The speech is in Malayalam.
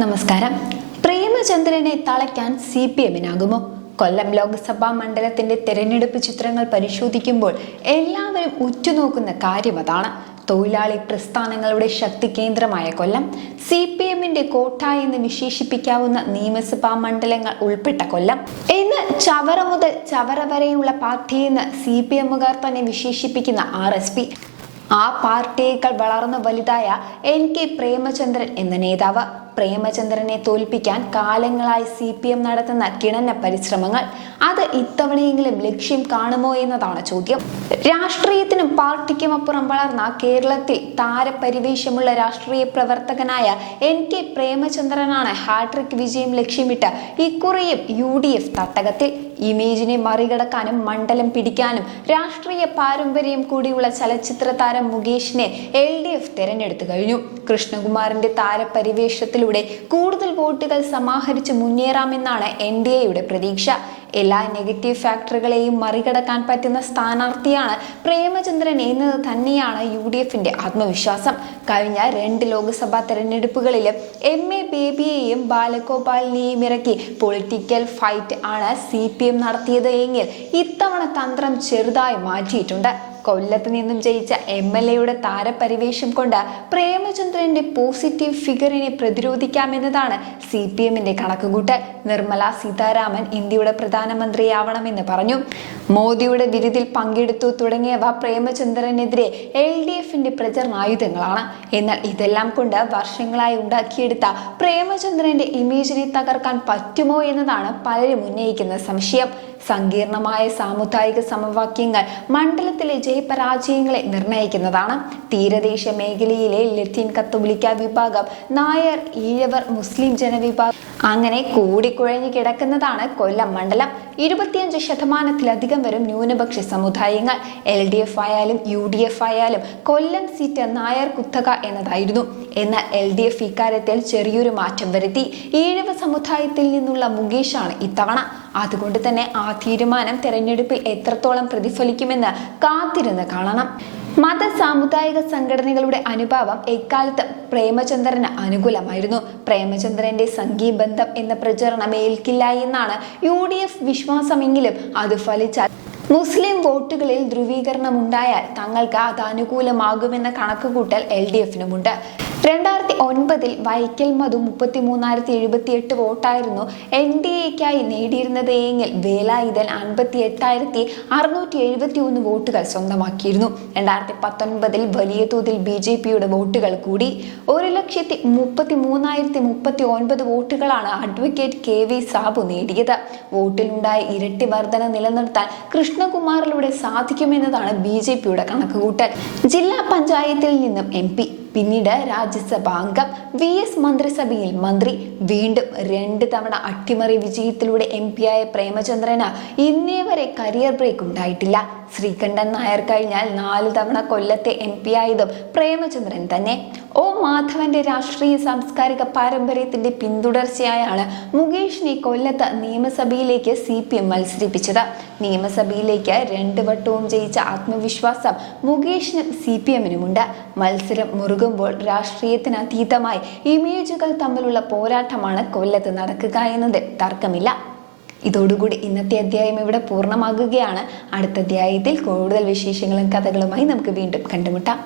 നമസ്കാരം. പ്രേമചന്ദ്രനെ തളയ്ക്കാൻ CPM-നാകുമോ? കൊല്ലം ലോക്സഭാ മണ്ഡലത്തിന്റെ തെരഞ്ഞെടുപ്പ് ചിത്രങ്ങൾ പരിശോധിക്കുമ്പോൾ എല്ലാവരും ഉറ്റുനോക്കുന്ന കാര്യം അതാണ്. തൊഴിലാളി പ്രസ്ഥാനങ്ങളുടെ ശക്തി കേന്ദ്രമായ കൊല്ലം, CPM-ന്റെ കോട്ട എന്ന് വിശേഷിപ്പിക്കാവുന്ന നിയമസഭാ മണ്ഡലങ്ങൾ ഉൾപ്പെട്ട കൊല്ലം ഇന്ന് ചവറ മുതൽ ചവറ വരെയുള്ള പാർട്ടിയെന്ന് CPM-കാർ തന്നെ വിശേഷിപ്പിക്കുന്ന RSP, ആ പാർട്ടിയേക്കാൾ വളർന്നു വലുതായ NK പ്രേമചന്ദ്രൻ എന്ന നേതാവ്. പ്രേമചന്ദ്രനെ തോൽപ്പിക്കാൻ കാലങ്ങളായി CPM നടത്തുന്ന കിണഞ്ഞ പരിശ്രമങ്ങൾ അത് ഇത്തവണയെങ്കിലും ലക്ഷ്യം കാണുമോ എന്നതാണ് ചോദ്യം. രാഷ്ട്രീയത്തിനും പാർട്ടിക്കും അപ്പുറം വളർന്ന കേരളത്തിൽ താരപരിവേഷമുള്ള രാഷ്ട്രീയ പ്രവർത്തകനായ NK പ്രേമചന്ദ്രനാണ് ഹാട്രിക് വിജയം ലക്ഷ്യമിട്ട് ഇക്കുറിയും UDF തട്ടകത്തിൽ. ഇമേജിനെ മറികടക്കാനും മണ്ഡലം പിടിക്കാനും രാഷ്ട്രീയ പാരമ്പര്യം കൂടിയുള്ള ചലച്ചിത്ര താരം മുകേഷിനെ LDF തെരഞ്ഞെടുത്തു കഴിഞ്ഞു. കൃഷ്ണകുമാറിന്റെ താരപരിവേഷത്തിലൂടെ കൂടുതൽ വോട്ടുകൾ സമാഹരിച്ച് മുന്നേറാമെന്നാണ് NDAയുടെ പ്രതീക്ഷ. എല്ലാ നെഗറ്റീവ് ഫാക്ടറുകളെയും മറികടക്കാൻ പറ്റുന്ന സ്ഥാനാർത്ഥിയാണ് പ്രേമചന്ദ്രൻ എന്നത് തന്നെയാണ് UDFന്റെ ആത്മവിശ്വാസം. കഴിഞ്ഞ 2 ലോക്സഭാ തെരഞ്ഞെടുപ്പുകളിലും MA ബേബിയെയും ബാലഗോപാലിനെയും ഇറക്കി പൊളിറ്റിക്കൽ ഫൈറ്റ് ആണ് CPM നടത്തിയത് എങ്കിൽ ഇത്തവണ തന്ത്രം ചെറുതായി മാറ്റിയിട്ടുണ്ട്. കൊല്ലത്ത് നിന്നും ജയിച്ച MLAയുടെ താരപരിവേഷം കൊണ്ട് പ്രേമചന്ദ്രന്റെ പോസിറ്റീവ് ഫിഗറിനെ പ്രതിരോധിക്കാമെന്നതാണ് CPM-ന്റെ കണക്കുകൂട്ടൽ. നിർമ്മല സീതാരാമൻ ഇന്ത്യയുടെ പ്രധാനമന്ത്രിയാവണമെന്ന് പറഞ്ഞു, മോദിയുടെ വിരുദിൽ പങ്കെടുത്തു തുടങ്ങിയവ പ്രേമചന്ദ്രനെതിരെ LDF-ന്റെ പ്രചരണായുധങ്ങളാണ്. എന്നാൽ ഇതെല്ലാം കൊണ്ട് വർഷങ്ങളായി ഉണ്ടാക്കിയെടുത്ത പ്രേമചന്ദ്രന്റെ ഇമേജിനെ തകർക്കാൻ പറ്റുമോ എന്നതാണ് പലരും ഉന്നയിക്കുന്ന സംശയം. സങ്കീർണമായ സാമുദായിക സമവാക്യങ്ങൾ മണ്ഡലത്തിലെ ജയപരാജയങ്ങളെ നിർണയിക്കുന്നതാണ്. തീരദേശ മേഖലയിലെ ലത്തീൻ കത്തോലിക്ക വിഭാഗം, നായർ, ഈഴവർ, മുസ്ലിം ജനവിഭാഗം അങ്ങനെ കൂടിക്കുഴഞ്ഞു കിടക്കുന്നതാണ് കൊല്ലം മണ്ഡലം. 25% വരും ന്യൂനപക്ഷ സമുദായങ്ങൾ. LDF ആയാലും UDF ആയാലും കൊല്ലം സീറ്റ് നായർ കുത്തക എന്നതായിരുന്നു. എന്നാൽ LDF ഇക്കാര്യത്തിൽ ചെറിയൊരു മാറ്റം വരുത്തി. ഈഴവ സമുദായത്തിൽ നിന്നുള്ള മുകേഷാണ് ഇത്തവണ. അതുകൊണ്ട് തന്നെ ആ തീരുമാനം തെരഞ്ഞെടുപ്പിൽ എത്രത്തോളം പ്രതിഫലിക്കുമെന്ന് കാത്തിരുന്ന് കാണണം. മത സാമുദായിക സംഘടനകളുടെ അനുഭാവം എക്കാലത്ത് പ്രേമചന്ദ്രന് അനുകൂലമായിരുന്നു. പ്രേമചന്ദ്രന്റെ സംഘീബന്ധം എന്ന പ്രചരണം ഏൽക്കില്ല എന്നാണ് UDF വിശ്വാസമെങ്കിലും അത് ഫലിച്ചാൽ മുസ്ലിം വോട്ടുകളിൽ ധ്രുവീകരണം ഉണ്ടായാൽ തങ്ങൾക്ക് അത് അനുകൂലമാകുമെന്ന കണക്കുകൂട്ടൽ LDF-നുമുണ്ട്. 2009 വൈക്കൽ മധു 33,078 വോട്ടായിരുന്നു NDAയ്ക്കായി നേടിയിരുന്നത് എങ്കിൽ വേലായുധൻ 58,671 വോട്ടുകൾ സ്വന്തമാക്കിയിരുന്നു. 2019 വലിയ തോതിൽ BJPയുടെ വോട്ടുകൾ കൂടി. 1,33,039 വോട്ടുകളാണ് അഡ്വക്കേറ്റ് KV സാബു നേടിയത്. വോട്ടിലുണ്ടായ ഇരട്ടി വർധന നിലനിർത്താൻ കൃഷ്ണകുമാറിലൂടെ സാധിക്കുമെന്നതാണ് BJPയുടെ കണക്കുകൂട്ടൽ. ജില്ലാ പഞ്ചായത്തിൽ നിന്നും MP, പിന്നീട് രാജ്യസഭാ അംഗം, VS മന്ത്രിസഭയിൽ മന്ത്രി, വീണ്ടും 2 തവണ അട്ടിമറി വിജയത്തിലൂടെ MP ആയ പ്രേമചന്ദ്രന് ഇന്നേ വരെ കരിയർ ബ്രേക്ക് ഉണ്ടായിട്ടില്ല. ശ്രീകണ്ഠൻ നായർ കഴിഞ്ഞാൽ 4 തവണ കൊല്ലത്തെ MP ആയതും പ്രേമചന്ദ്രൻ തന്നെ. മാധവന്റെ രാഷ്ട്രീയ സാംസ്കാരിക പാരമ്പര്യത്തിന്റെ പിന്തുടർച്ചയായാണ് മുകേഷിനെ കൊല്ലത്ത് നിയമസഭയിലേക്ക് CPM മത്സരിപ്പിച്ചത്. നിയമസഭയിലേക്ക് 2 വട്ടവും ജയിച്ച ആത്മവിശ്വാസം മുകേഷിനും CPM-നുമുണ്ട്. മത്സരം മുറുകുമ്പോൾ രാഷ്ട്രീയത്തിന് അതീതമായി ഇമേജുകൾ തമ്മിലുള്ള പോരാട്ടമാണ് കൊല്ലത്ത് നടക്കുക എന്നതിൽ തർക്കമില്ല. ഇതോടുകൂടി ഇന്നത്തെ അധ്യായം ഇവിടെ പൂർണ്ണമാകുകയാണ്. അടുത്ത അധ്യായത്തിൽ കൂടുതൽ വിശേഷങ്ങളും കഥകളുമായി നമുക്ക് വീണ്ടും കണ്ടുമുട്ടാം.